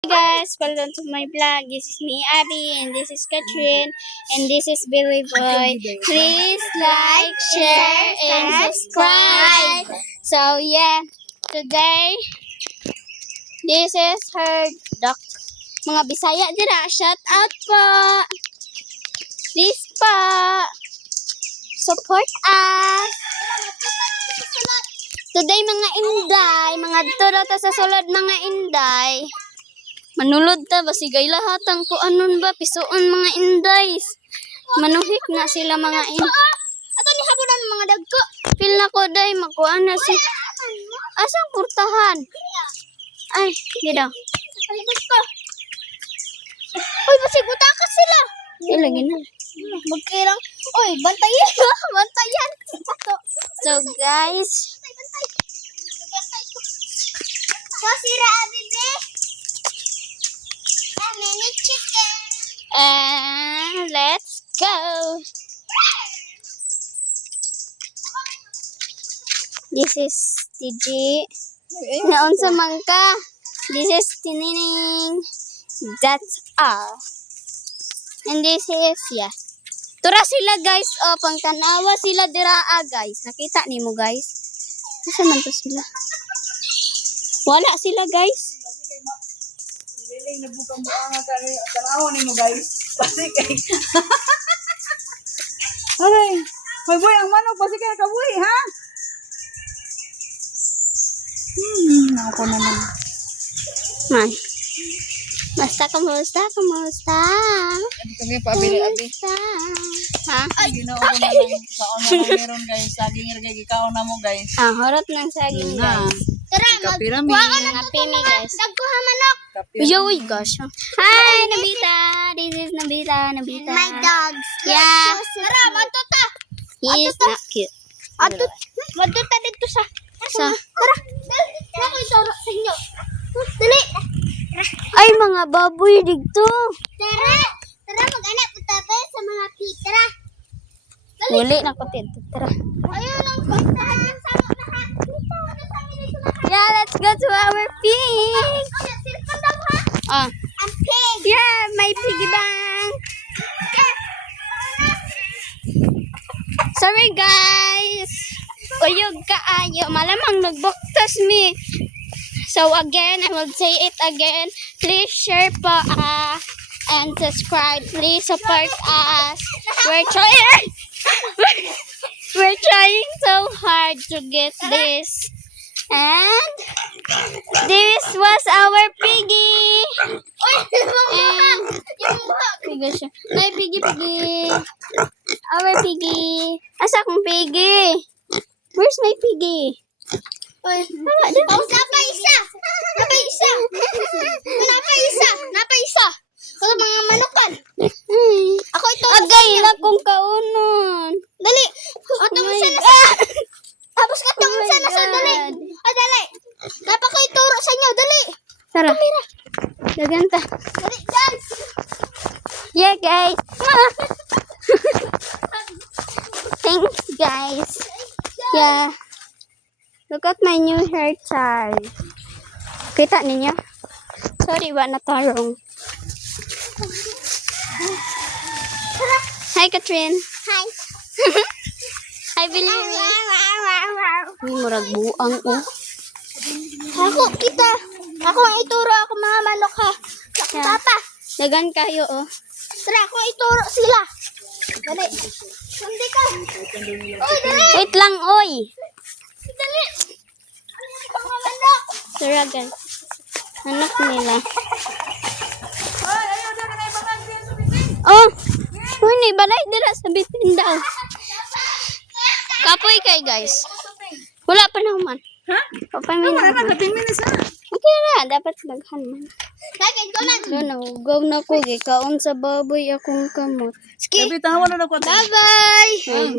Guys, welcome to my vlog. This is me, Abby, and this is Katrin, and this is Billy Boy. Please like, share, and subscribe. So yeah, today this is her duck. Mga Bisaya dira, shout out po. Please po, support us. Today mga inday, mga turo ta sa sulod mga inday. Manulod ta basigay lahat ang kuanon ba pisuon mga indays. Manuhik na sila mga ato ni habunan mga dagko. Feel na ko day makuan na si asang kurtahan. Ay, di daw. Palibot ko. Uy, basig utakas sila. Di lagi na. Magkirang. Uy, bantayan. Bantayan. So guys, sira abibe. Mini chicken. And let's go. This is TG. Naon sa mangka. This is Tinining. That's all. And this is, yeah. Tura sila guys. Oh, pangtanawa sila diraa guys. Nakita ni mo guys. Nasa man to sila? Wala sila guys. Liling nabukang buanga tanawa ni mo guys. Pasi kay. Aray, hoy boy ang manok pasi kay kabuhi ha. Ako naman. Man. Basta kamusta? Hindi kami pabili abi. Ha? Ginoo ko na lang sa ono meron guys. Saging irgay gikaon na mo guys. Ah, harap ng saging guys. Tara, Kapirami. mga pimi guys. Nagkuha manok. Uy, gosh. Hi, Nabita. This is Nabita. My dogs. Yeah. Tara, matuta. He is not cute. Matuta dito sa. Sa? Tara. Ako ituro sa inyo. Dali. Ay, mga baboy dito. Tara. Tara, mag-anak po tayo sa mga pig. Tara. Uli na ko dito. Tara. Ayun lang. Puntahan yung sama lahat. Yeah, let's go to our pig. Sirpan daw ha. Ah. Ang pig. Yeah, my piggy bank. Sorry guys. Uyog kaayo. Malamang nagbuktas mi. So again, I will say it again. Please share po and subscribe. Please support us. We're trying so hard to get this. And this was our piggy. And piggy siya. Nay, piggy. Our piggy. Asa akong piggy? Where's my piggy? Oh, napa isa. Kalau mga manukan. Ako ito. Agay na kung kaunon. Dali. Atong isa na sa. Tapos katong isa na sa dali. Dali. Dapat ko ituro sa inyo. Dali. Tara. Daganta. Dali, guys. Yeah, guys. Thanks, guys. Yeah. Look at my new hair tie. Kita ninyo? Sorry, wa na tarong. Hi, Katrin. Hi. Hi, Billy. Uy, murag buang, oh. Ako, kita. Ako ang ituro ako mga manok ha. Yeah. Papa. Dagan kayo, oh. Tara, ako ituro sila. Dali. Hindi ka. Uy, dali. Wait lang, oy. Dali. Mga manok. Tara, guys. Anak nila. Ay, ayaw na na ibang siya sa bitin. Oh! Uy, ni balay dira sa bitin daw. Kapoy kay, guys. Wala pa naman. Ha? Papamin Wala na. na 10 minutes na. Okay na, dapat daghan man. Lagi ko na. Ano, go na ko, gikaon sa baboy akong kamot. Sabi tawa na ko. Bye-bye!